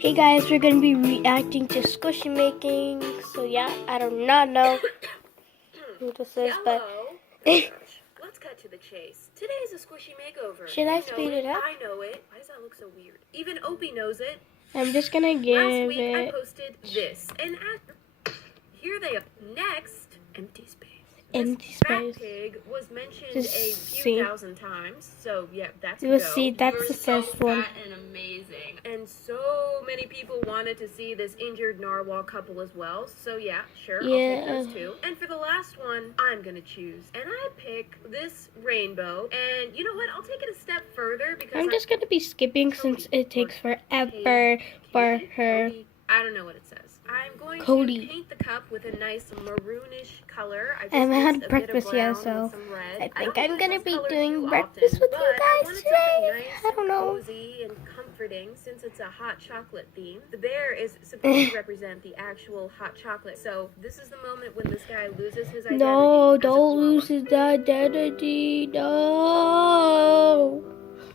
Hey guys, we're gonna be reacting to squishy making. So yeah, I do not know who this is, but Let's cut to the chase. Today is a squishy makeover. should I speed it up? I know it. Why does that look so weird? Even Opie knows it. I'm just gonna Last give week I it. posted this, and here they are. Next, empty space. Empty This space. fat pig was mentioned Just a see. few thousand times, so yeah, that's You'll go. see, that's You're the so first one. fat and amazing. And so many people wanted to see this injured narwhal couple as well, so yeah, sure, I'll take those too. And for the last one, I'm gonna choose, and I pick this rainbow, and you know what, I'll take it a step further because I'm just gonna be skipping since it takes forever for her. I don't know what it says. I'm going Cody. to paint the cup with a nice maroonish color. I haven't had breakfast yet, so I think I'm gonna be doing breakfast with you guys today. I don't know. Cozy and comforting since it's a hot chocolate theme. The bear is supposed to represent the actual hot chocolate. So this is the moment when this guy loses his identity. No, don't lose his identity. No.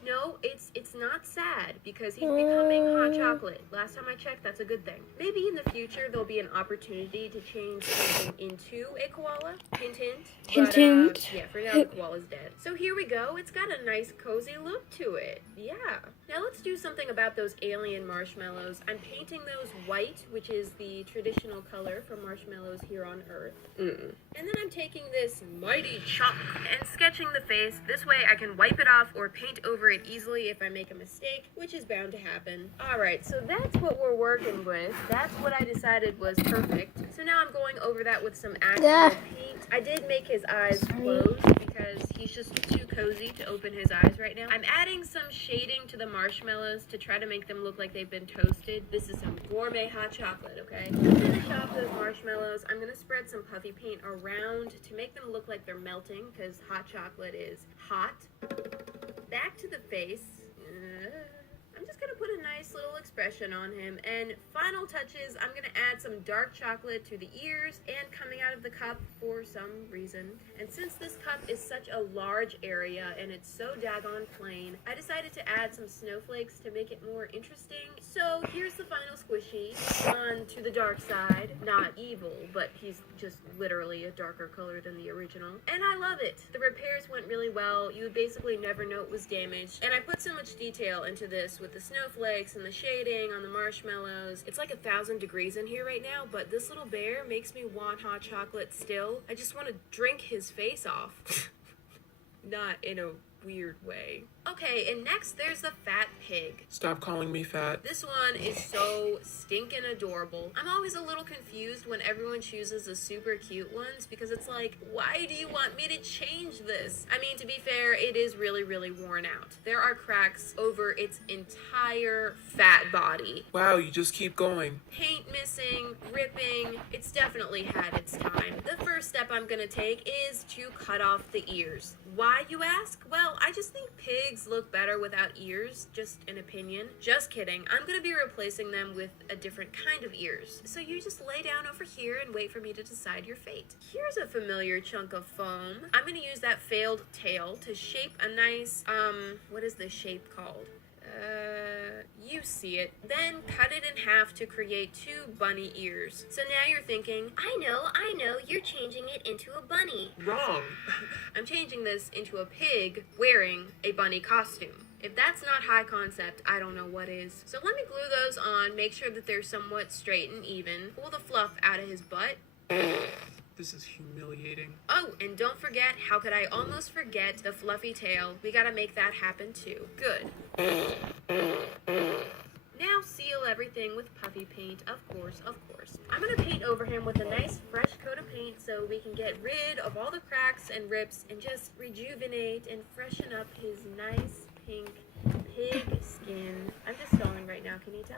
No, it's not sad because he's becoming hot chocolate. Last time I checked, that's a good thing. Maybe in the future there'll be an opportunity to change something into a koala. Hint, hint. Hint, hint. Yeah, for now the koala's dead. So here we go. It's got a nice cozy look to it. Yeah. Now let's do something about those alien marshmallows. I'm painting those white, which is the traditional color for marshmallows here on Earth. And then I'm taking this mighty chalk and sketching the face. This way I can wipe it off or paint over it easily if I make a mistake, which is bound to happen. Alright, so that's what we're working with. That's what I decided was perfect. So now I'm going over that with some actual paint. I did make his eyes close because he's just too cozy to open his eyes right now. I'm adding some shading to the marshmallows to try to make them look like they've been toasted. This is some gourmet hot chocolate, okay? To finish off those marshmallows, I'm gonna spread some puffy paint around to make them look like they're melting because hot chocolate is hot. Back to the face. I'm just gonna put a nice little expression on him. And final touches, I'm gonna add some dark chocolate to the ears and coming out of the cup for some reason. And since this cup is such a large area and it's so daggone plain, I decided to add some snowflakes to make it more interesting. So here's the final squishy. On to the dark side. Not evil, but he's just literally a darker color than the original. And I love it. The repairs went really well. You would basically never know it was damaged. And I put so much detail into this with the snowflakes and the shading on the marshmallows. It's like 1,000 degrees in here right now, but this little bear makes me want hot chocolate still. I just want to drink his face off. Not in a weird way. Okay, and next there's the fat pig. Stop calling me fat. This one is so stinking adorable. I'm always a little confused when everyone chooses the super cute ones because it's like, why do you want me to change this? I mean, to be fair, it is really, really worn out. There are cracks over its entire fat body. Wow, you just keep going. Paint missing, ripping. It's definitely had its time. The first step I'm gonna take is to cut off the ears. Why, you ask? Well, I just think pigs look better without ears, just an opinion. Just kidding. I'm gonna be replacing them with a different kind of ears. So you just lay down over here and wait for me to decide your fate. Here's a familiar chunk of foam. I'm gonna use that failed tail to shape a nice, what is this shape called? You see it. Then cut it in half to create 2 bunny ears. So now you're thinking, I know, you're changing it into a bunny. Wrong. I'm changing this into a pig wearing a bunny costume. If that's not high concept, I don't know what is. So let me glue those on, make sure that they're somewhat straight and even. Pull the fluff out of his butt. This is humiliating. Oh, and don't forget, how could I almost forget the fluffy tail? We gotta make that happen too. Good. Now seal everything with puffy paint, of course. I'm gonna paint over him with a nice fresh coat of paint so we can get rid of all the cracks and rips and just rejuvenate and freshen up his nice pink pig skin. I'm just sewing right now, can you tell?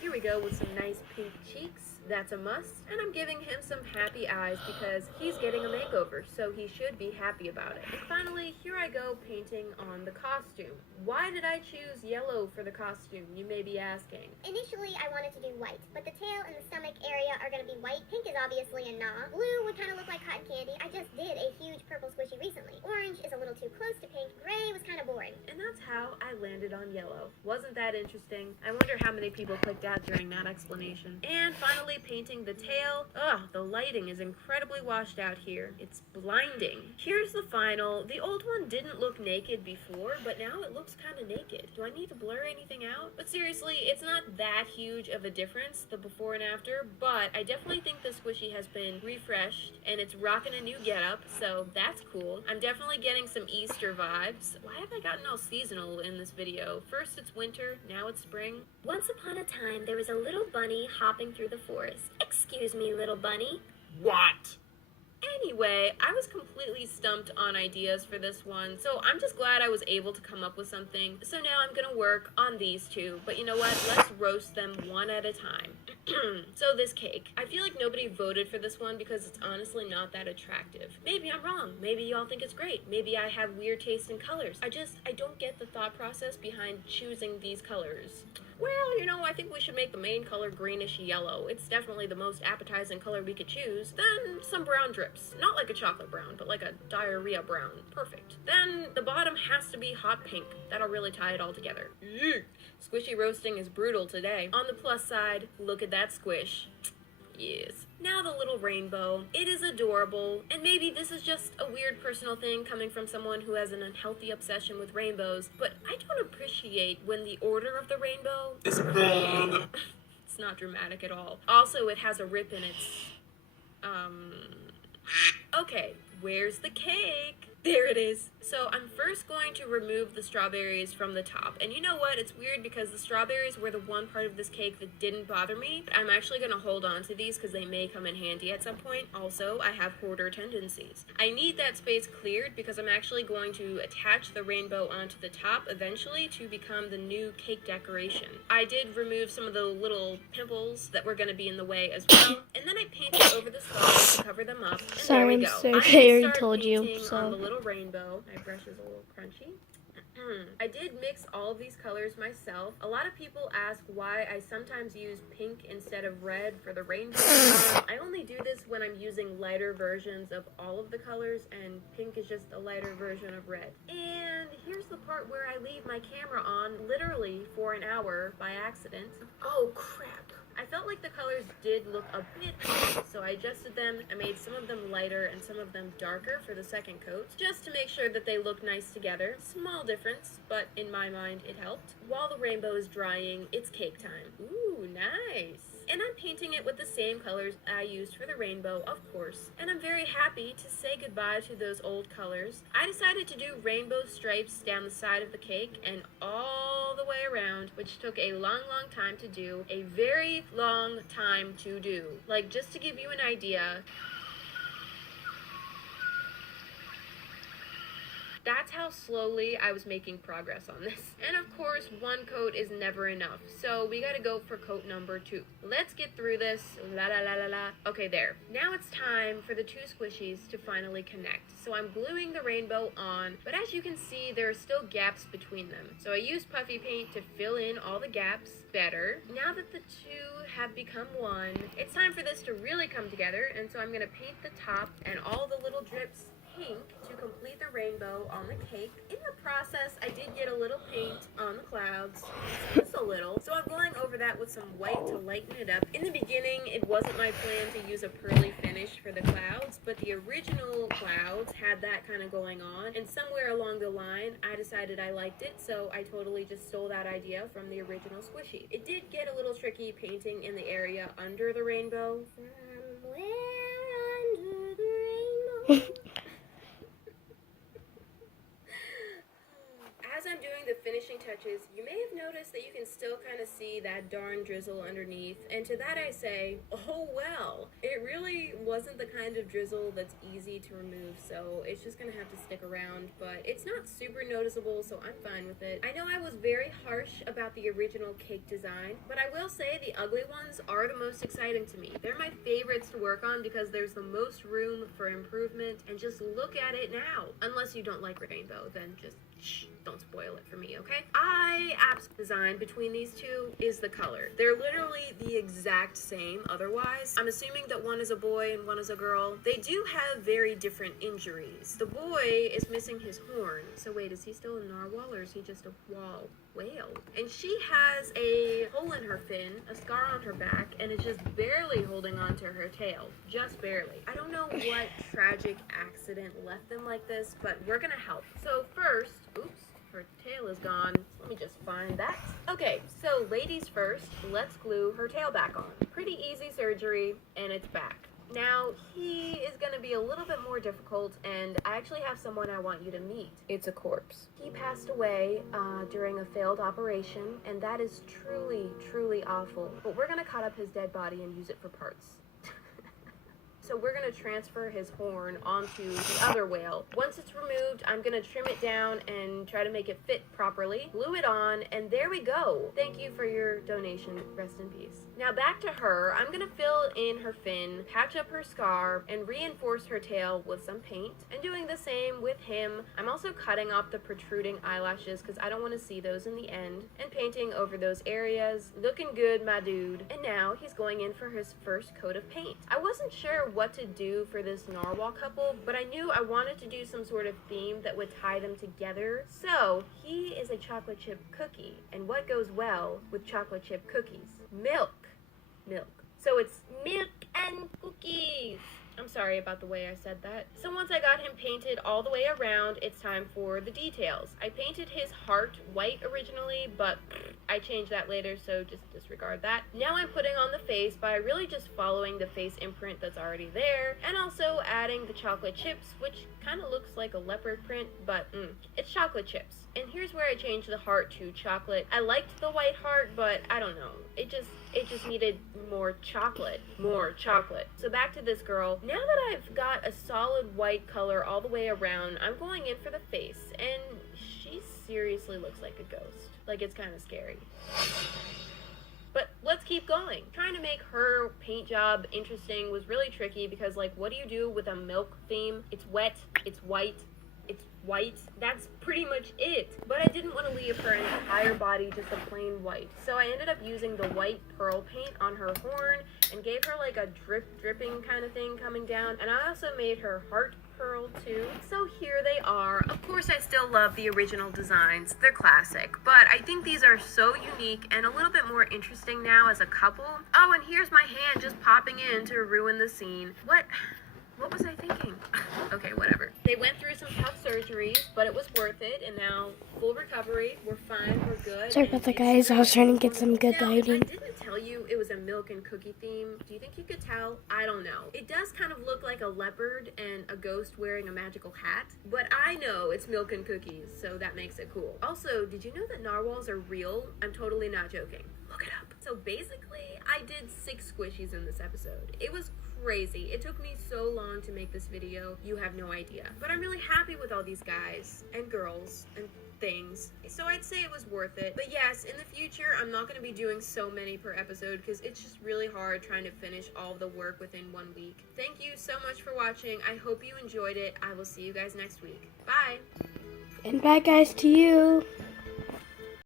Here we go with some nice pink cheeks. That's a must. And I'm giving him some happy eyes because he's getting a makeover, so he should be happy about it. And finally, here I go painting on the costume. Why did I choose yellow for the costume, you may be asking? Initially, I wanted to do white, but the tail and the stomach area are going to be white. Pink is obviously a nah. Blue would kind of look like cotton candy. I just did a huge purple squishy recently. Orange is a little too close to pink. Gray was kind of boring. And that's how I landed painted on yellow. Wasn't that interesting? I wonder how many people clicked out during that explanation. And finally, painting the tail. Ugh, the lighting is incredibly washed out here. It's blinding. Here's the final. The old one didn't look naked before, but now it looks kind of naked. Do I need to blur anything out? But seriously, it's not that huge of a difference, the before and after, but I definitely think the squishy has been refreshed and it's rocking a new getup, so that's cool. I'm definitely getting some Easter vibes. Why have I gotten all seasonal in this video? First it's winter, now it's spring. Once upon a time, there was a little bunny hopping through the forest. Excuse me, little bunny. What? Anyway, I was completely stumped on ideas for this one, so I'm just glad I was able to come up with something. So now I'm gonna work on these two, but you know what? Let's roast them one at a time. So this cake. I feel like nobody voted for this one because it's honestly not that attractive. Maybe I'm wrong. Maybe y'all think it's great. Maybe I have weird taste in colors. I don't get the thought process behind choosing these colors. Well, you know, I think we should make the main color greenish yellow. It's definitely the most appetizing color we could choose. Then some brown drips. Not like a chocolate brown, but like a diarrhea brown. Perfect. Then the bottom has to be hot pink. That'll really tie it all together. Eek. Squishy roasting is brutal today. On the plus side, look at that squish. Yes. Now the little rainbow. It is adorable, and maybe this is just a weird personal thing coming from someone who has an unhealthy obsession with rainbows, but I don't appreciate when the order of the rainbow Is wrong. It's not dramatic at all. Also, it has a rip in its, okay, where's the cake? There it is. So I'm first going to remove the strawberries from the top. And you know what? It's weird because the strawberries were the one part of this cake that didn't bother me. But I'm actually going to hold on to these because they may come in handy at some point. Also, I have hoarder tendencies. I need that space cleared because I'm actually going to attach the rainbow onto the top eventually to become the new cake decoration. I did remove some of the little pimples that were going to be in the way as well. And then I painted over the stars to cover them up. And there we Sorry, go. so I'm I gonna already start told you, painting so. on the little rainbow. My brush is a little crunchy. I did mix all of these colors myself. A lot of people ask why I sometimes use pink instead of red for the rainbow. I only do this when I'm using lighter versions of all of the colors, and pink is just a lighter version of red. And here's the part where I leave my camera on literally for an hour by accident. Oh crap. I felt like the colors did look a bit off, so I adjusted them. I made some of them lighter and some of them darker for the second coat, just to make sure that they look nice together. Small difference, but in my mind it helped. While the rainbow is drying, it's cake time. Ooh, nice. And I'm painting it with the same colors I used for the rainbow, of course. And I'm very happy to say goodbye to those old colors. I decided to do rainbow stripes down the side of the cake and all the way around, which took a long time to do. A very long time to do. Like, just to give you an idea, that's how slowly I was making progress on this. And of course, one coat is never enough, so we gotta go for coat number 2. Let's get through this. La la la la la. Okay, there. Now it's time for the two squishies to finally connect. So I'm gluing the rainbow on, but as you can see, there are still gaps between them. So I used puffy paint to fill in all the gaps better. Now that the two have become one, it's time for this to really come together, and so I'm gonna paint the top and all the little drips pink to complete the rainbow on the cake. In the process, I did get a little paint on the clouds, just a little. So I'm going over that with some white to lighten it up. In the beginning, it wasn't my plan to use a pearly finish for the clouds, but the original clouds had that kind of going on, and somewhere along the line, I decided I liked it, so I totally just stole that idea from the original squishy. It did get a little tricky painting in the area under the rainbow. Somewhere under the rainbow. As I'm doing the finishing touches, you may have noticed that you can still kind of see that darn drizzle underneath, and to that I say, oh well. It really wasn't the kind of drizzle that's easy to remove, so it's just gonna have to stick around, but it's not super noticeable, so I'm fine with it. I know I was very harsh about the original cake design, but I will say the ugly ones are the most exciting to me. They're my favorites to work on because there's the most room for improvement, and just look at it now. Unless you don't like rainbow, then just shh, don't spoil it for me, okay? Design between these two is the color. They're literally the exact same otherwise. I'm assuming that one is a boy and one is a girl. They do have very different injuries. The boy is missing his horn. So wait, is he still a narwhal or is he just a wall? whale. And she has a hole in her fin, a scar on her back, and is just barely holding on to her tail. Just barely. I don't know what tragic accident left them like this, but we're gonna help. So first, oops, her tail is gone. Let me just find that. Okay, so ladies first, let's glue her tail back on. Pretty easy surgery, and it's back. Now, he is going to be a little bit more difficult, and I actually have someone I want you to meet. It's a corpse. He passed away during a failed operation, and that is truly, truly awful. But we're going to cut up his dead body and use it for parts. So we're going to transfer his horn onto the other whale. Once it's removed, I'm going to trim it down and try to make it fit properly. Glue it on, and there we go. Thank you for your donation. Rest in peace. Now back to her. I'm going to fill in her fin, patch up her scar, and reinforce her tail with some paint. And doing the same with him. I'm also cutting off the protruding eyelashes because I don't want to see those in the end. And painting over those areas. Looking good, my dude. And now he's going in for his first coat of paint. I wasn't sure what to do for this narwhal couple, but I knew I wanted to do some sort of theme that would tie them together. So he is a chocolate chip cookie, and what goes well with chocolate chip cookies? Milk. So it's milk and cookies. I'm sorry about the way I said that. So once I got him painted all the way around, it's time for the details. I painted his heart white originally, but I changed that later, so just disregard that. Now I'm putting on the face by really just following the face imprint that's already there, and also adding the chocolate chips, which kind of looks like a leopard print, but it's chocolate chips. And here's where I changed the heart to chocolate. I liked the white heart, but I don't know. It just needed more chocolate. So back to this girl. Now that I've got a solid white color all the way around, I'm going in for the face, and she seriously looks like a ghost. Like, it's kind of scary. But let's keep going. Trying to make her paint job interesting was really tricky because, like, what do you do with a milk theme? It's wet, it's white, that's pretty much it. But I didn't want to leave her entire body just a plain white, so I ended up using the white pearl paint on her horn and gave her like a dripping kind of thing coming down, and I also made her heart pearl too. So here they are. Of course I still love the original designs, they're classic, but I think these are so unique and a little bit more interesting now as a couple. Oh, and here's my hand just popping in to ruin the scene. What was I thinking? Okay, whatever. They went through some tough surgeries, but it was worth it, and now full recovery. We're fine, we're good. Sorry about that, guys. I was trying to get some good lighting. If I didn't tell you it was a milk and cookie theme, do you think you could tell? I don't know. It does kind of look like a leopard and a ghost wearing a magical hat, but I know it's milk and cookies, so that makes it cool. Also, did you know that narwhals are real? I'm totally not joking. Look it up. So basically, I did 6 squishies in this episode. It was crazy. It took me so long to make this video, you have no idea. But I'm really happy with all these guys and girls and things, so I'd say it was worth it. But yes, in the future, I'm not going to be doing so many per episode because it's just really hard trying to finish all the work within 1 week. Thank you so much for watching. I hope you enjoyed it. I will see you guys next week. Bye! And bye, guys, to you.